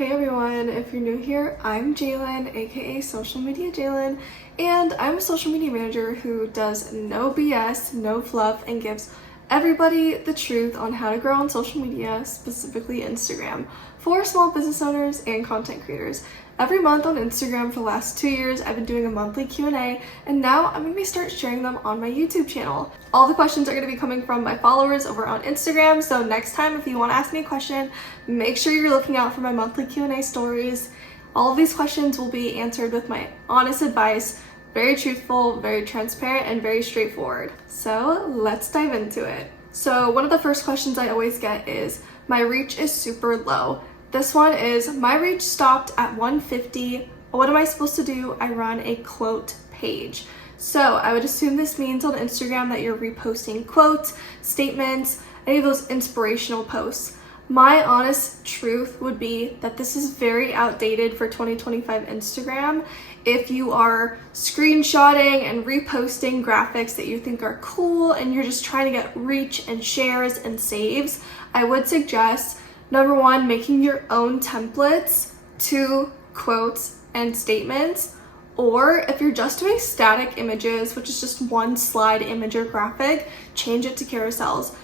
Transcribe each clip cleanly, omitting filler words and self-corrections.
Hey everyone, if you're new here, I'm Jalen, aka Social Media Jalen, and I'm a social media manager who does no BS, no fluff, and gives everybody the truth on how to grow on social media, specifically Instagram, for small business owners and content creators. Every month on Instagram for the last 2 years, I've been doing a monthly Q&A, and now I'm going to start sharing them on my YouTube channel. All the questions are going to be coming from my followers over on Instagram, so next time if you want to ask me a question, make sure you're looking out for my monthly Q&A stories. All of these questions will be answered with my honest advice, very truthful, very transparent, and very straightforward. So let's dive into it. So one of the first questions I always get is, my reach is super low. This one is, my reach stopped at 150. What am I supposed to do? I run a quote page. So I would assume this means on Instagram that you're reposting quotes, statements, any of those inspirational posts. My honest truth would be that this is very outdated for 2025 Instagram. If you are screenshotting and reposting graphics that you think are cool and you're just trying to get reach and shares and saves, I would suggest number one, making your own templates to quotes and statements, or if you're just doing static images, which is just one slide image or graphic, change it to carousels.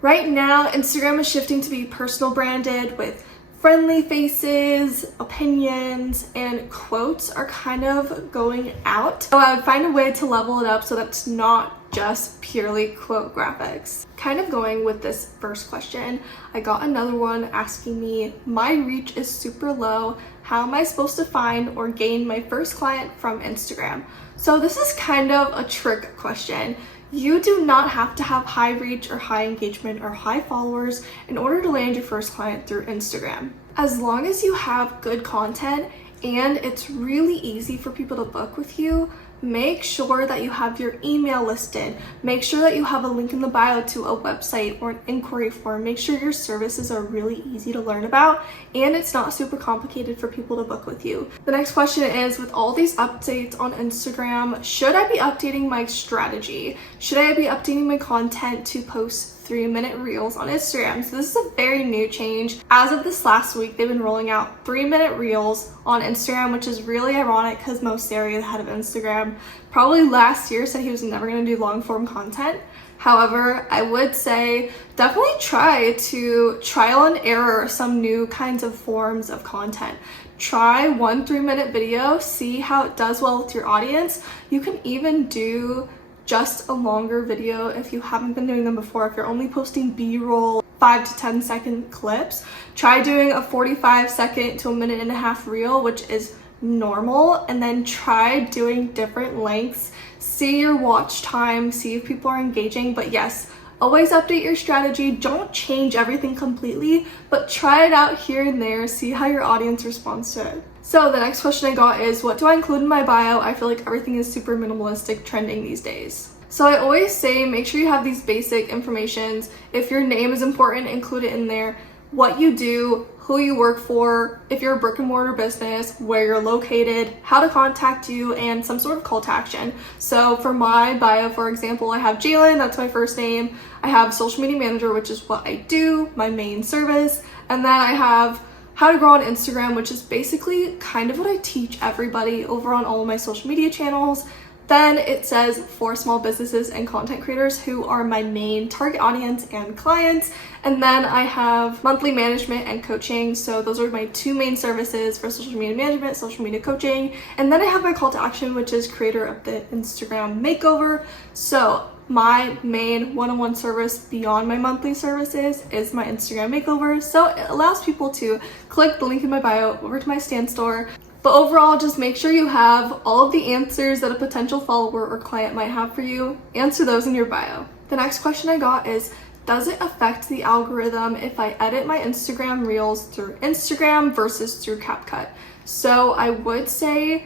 Right now, Instagram is shifting to be personal branded with friendly faces, opinions, and quotes are kind of going out. So I would find a way to level it up so that's not just purely quote graphics. Kind of going with this first question, I got another one asking me, my reach is super low. How am I supposed to find or gain my first client from Instagram? So this is kind of a trick question. You do not have to have high reach or high engagement or high followers in order to land your first client through Instagram. As long as you have good content and it's really easy for people to book with you, make sure that you have your email listed. Make sure that you have a link in the bio to a website or an inquiry form. Make sure your services are really easy to learn about and it's not super complicated for people to book with you. The next question is, with all these updates on Instagram, should I be updating my strategy? Should I be updating my content to post 3-minute reels on Instagram? So this is a very new change. As of this last week, they've been rolling out 3-minute reels on Instagram, which is really ironic because Mosseri, the head of Instagram, probably last year said he was never going to do long form content. However, I would say definitely try to trial and error some new kinds of forms of content. Try 1 3-minute video, see how it does well with your audience. You can even do just a longer video if you haven't been doing them before. If you're only posting B-roll 5 to 10 second clips, try doing a 45-second to a minute and a half reel, which is normal, and then try doing different lengths. See your watch time, see if people are engaging. But yes, always update your strategy. Don't change everything completely, but try it out here and there, see how your audience responds to it. So the next question I got is, what do I include in my bio? I feel like everything is super minimalistic trending these days. So I always say, make sure you have these basic informations. If your name is important, include it in there. What you do, who you work for, if you're a brick and mortar business, where you're located, how to contact you, and some sort of call to action. So for my bio, for example, I have Jalen, that's my first name. I have social media manager, which is what I do, my main service. And then I have how to grow on Instagram, which is basically kind of what I teach everybody over on all of my social media channels. Then it says for small businesses and content creators who are my main target audience and clients. And then I have monthly management and coaching. So those are my 2 main services for social media management, social media coaching. And then I have my call to action, which is creator of the Instagram makeover. So my main one-on-one service beyond my monthly services is my Instagram makeover. So it allows people to click the link in my bio over to my Stand store. But overall, just make sure you have all of the answers that a potential follower or client might have for you. Answer those in your bio. The next question I got is, does it affect the algorithm if I edit my Instagram reels through Instagram versus through CapCut? So I would say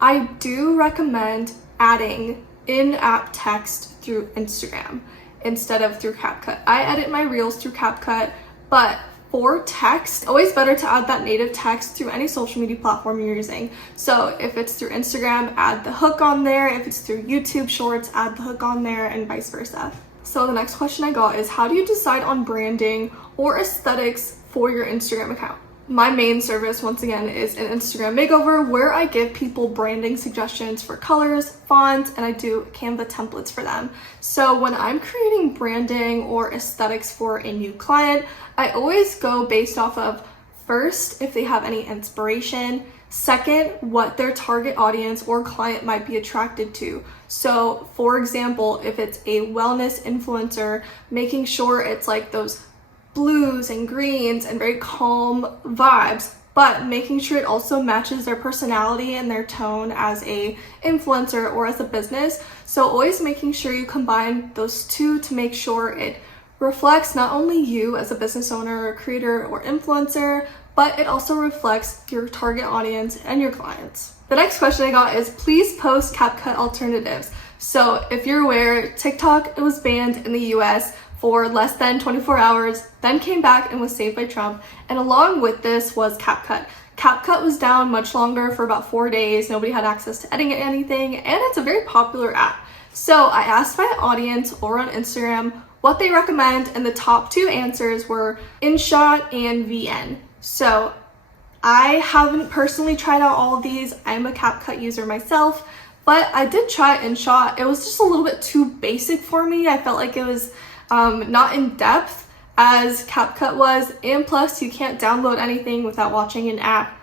I do recommend adding in-app text through Instagram instead of through CapCut. I edit my reels through CapCut, but for text, always better to add that native text through any social media platform you're using. So if it's through Instagram, add the hook on there. If it's through YouTube Shorts, add the hook on there, and vice versa. So the next question I got is, how do you decide on branding or aesthetics for your Instagram account? my main service, once again, is an Instagram makeover where I give people branding suggestions for colors, fonts, and I do Canva templates for them. So when I'm creating branding or aesthetics for a new client, I always go based off of, first, if they have any inspiration, second, what their target audience or client might be attracted to. So for example, if it's a wellness influencer, making sure it's like those blues and greens and very calm vibes, but making sure it also matches their personality and their tone as a influencer or as a business. So always making sure you combine those two to make sure it reflects not only you as a business owner or creator or influencer, but it also reflects your target audience and your clients. The next question I got is, please post CapCut alternatives. So if you're aware, TikTok, it was banned in the US for less than 24 hours, then came back and was saved by Trump. And along with this was CapCut. CapCut was down much longer for about 4 days. Nobody had access to editing anything, and it's a very popular app. So I asked my audience over on Instagram what they recommend, and the top 2 answers were InShot and VN. So I haven't personally tried out all of these. I'm a CapCut user myself, but I did try InShot. It was just a little bit too basic for me. I felt like it was not in depth as CapCut was, and plus you can't download anything without watching an app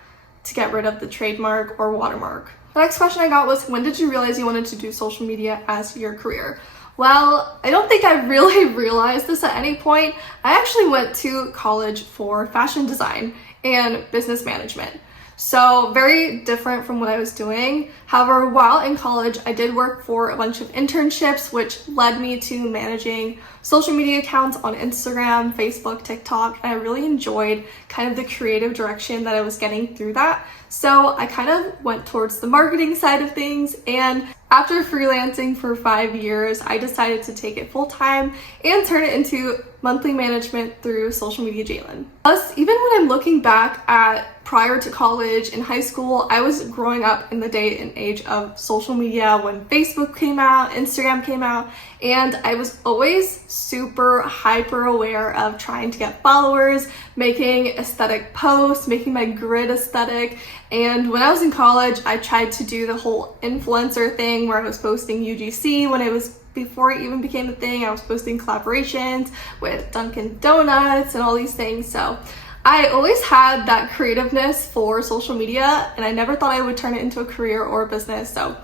to get rid of the trademark or watermark. The next question I got was, when did you realize you wanted to do social media as your career? Well, I don't think I really realized this at any point. I actually went to college for fashion design and business management. So very different from what I was doing. However, while in college, I did work for a bunch of internships, which led me to managing social media accounts on Instagram, Facebook, TikTok, and I really enjoyed kind of the creative direction that I was getting through that. So I kind of went towards the marketing side of things, and after freelancing for 5 years, I decided to take it full time and turn it into monthly management through Social Media Jalen. Plus, even when I'm looking back at prior to college in high school, I was growing up in the day and age of social media when Facebook came out, Instagram came out, and I was always super hyper aware of trying to get followers, making aesthetic posts, making my grid aesthetic. And when I was in college, I tried to do the whole influencer thing where I was posting UGC when it was before it even became a thing. I was posting collaborations with Dunkin' Donuts and all these things. So I always had that creativeness for social media, and I never thought I would turn it into a career or a business. So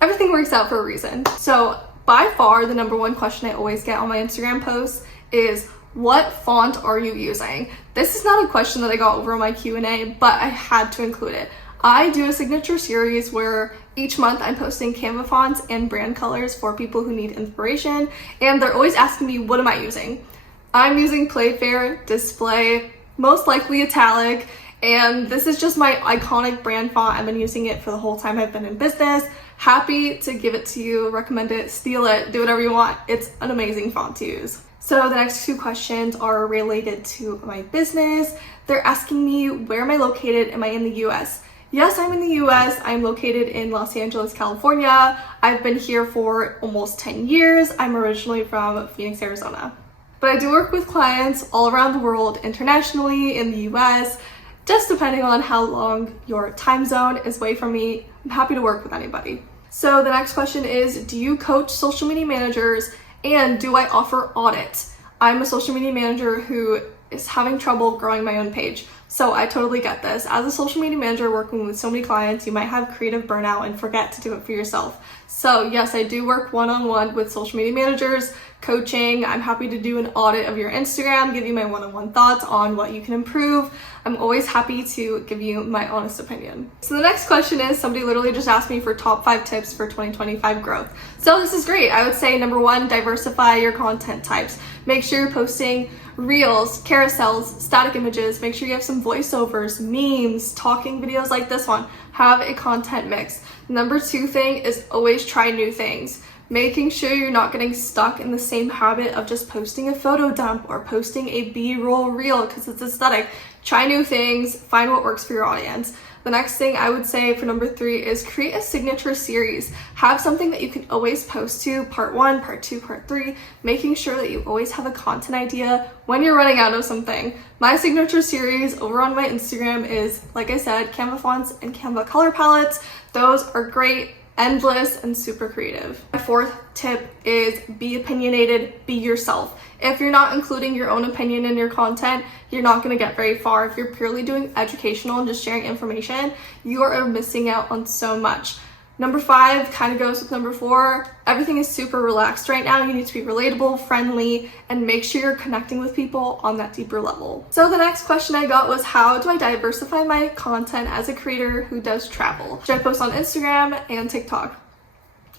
everything works out for a reason. So by far, the number one question I always get on my Instagram posts is, what font are you using? This is not a question that I got over on my Q&A, but I had to include it. I do a signature series where each month I'm posting Canva fonts and brand colors for people who need inspiration, and they're always asking me, what am I using? I'm using Playfair, Display, most likely Italic, and this is just my iconic brand font. I've been using it for the whole time I've been in business. Happy to give it to you, recommend it, steal it, do whatever you want. It's an amazing font to use. So the next 2 questions are related to my business. They're asking me, where am I located? Am I in the US? Yes, I'm in the US. I'm located in Los Angeles, California. I've been here for almost 10 years. I'm originally from Phoenix, Arizona. But I do work with clients all around the world, internationally, in the US, just depending on how long your time zone is away from me. I'm happy to work with anybody. So the next question is, do you coach social media managers, and do I offer audits? I'm a social media manager who is having trouble growing my own page. So I totally get this. As a social media manager working with so many clients, you might have creative burnout and forget to do it for yourself. So yes, I do work one-on-one with social media managers, coaching. I'm happy to do an audit of your Instagram, give you my one-on-one thoughts on what you can improve. I'm always happy to give you my honest opinion. So the next question is, somebody literally just asked me for top 5 tips for 2025 growth. So this is great. I would say number 1, diversify your content types. Make sure you're posting reels, carousels, static images. Make sure you have some voiceovers, memes, talking videos like this one. Have a content mix. Number 2 thing is always try new things. Making sure you're not getting stuck in the same habit of just posting a photo dump or posting a B-roll reel because it's aesthetic. Try new things, find what works for your audience. The next thing I would say for number 3 is create a signature series. Have something that you can always post to, part 1, part 2, part 3, making sure that you always have a content idea when you're running out of something. My signature series over on my Instagram is, like I said, Canva fonts and Canva color palettes. Those are great, endless, and super creative. My 4th tip is be opinionated, be yourself. If you're not including your own opinion in your content, you're not going to get very far. If you're purely doing educational and just sharing information, you are missing out on so much. Number 5 kind of goes with number 4. Everything is super relaxed right now. You need to be relatable, friendly, and make sure you're connecting with people on that deeper level. So the next question I got was, how do I diversify my content as a creator who does travel? Should I post on Instagram and TikTok?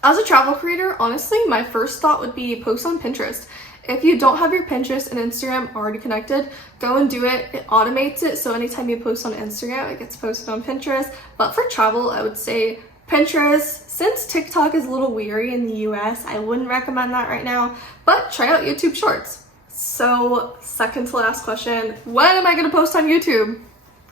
As a travel creator, honestly, my first thought would be post on Pinterest. If you don't have your Pinterest and Instagram already connected, go and do it. It automates it, so anytime you post on Instagram, it gets posted on Pinterest. But for travel, I would say Pinterest. Since TikTok is a little weary in the US, I wouldn't recommend that right now, but try out YouTube Shorts. So, second to last question, when am I going to post on YouTube?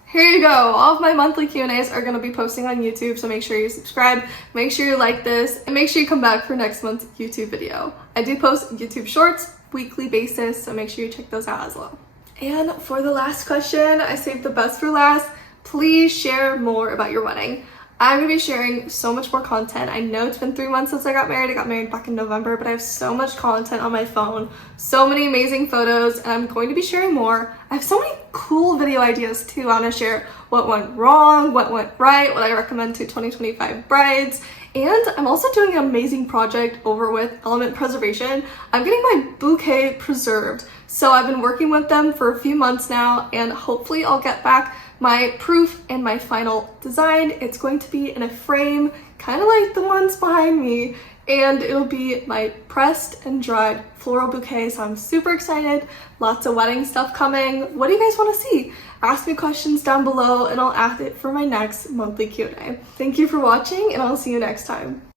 Here you go. All of my monthly Q&As are going to be posting on YouTube, so make sure you subscribe, make sure you like this, and make sure you come back for next month's YouTube video. I do post YouTube Shorts weekly basis, so make sure you check those out as well. And for the last question, I saved the best for last. Please share more about your wedding. I'm going to be sharing so much more content. I know it's been 3 months since I got married. I got married back in November, but I have so much content on my phone, so many amazing photos, and I'm going to be sharing more. I have so many cool video ideas too. I want to share what went wrong, what went right, what I recommend to 2025 brides. And I'm also doing an amazing project over with Element Preservation. I'm getting my bouquet preserved. So I've been working with them for a few months now, and hopefully I'll get back my proof and my final design. It's going to be in a frame, kind of like the ones behind me, and it'll be my pressed and dried floral bouquet. So I'm super excited. Lots of wedding stuff coming. What do you guys want to see? Ask me questions down below and I'll add it for my next monthly Q&A. Thank you for watching, and I'll see you next time.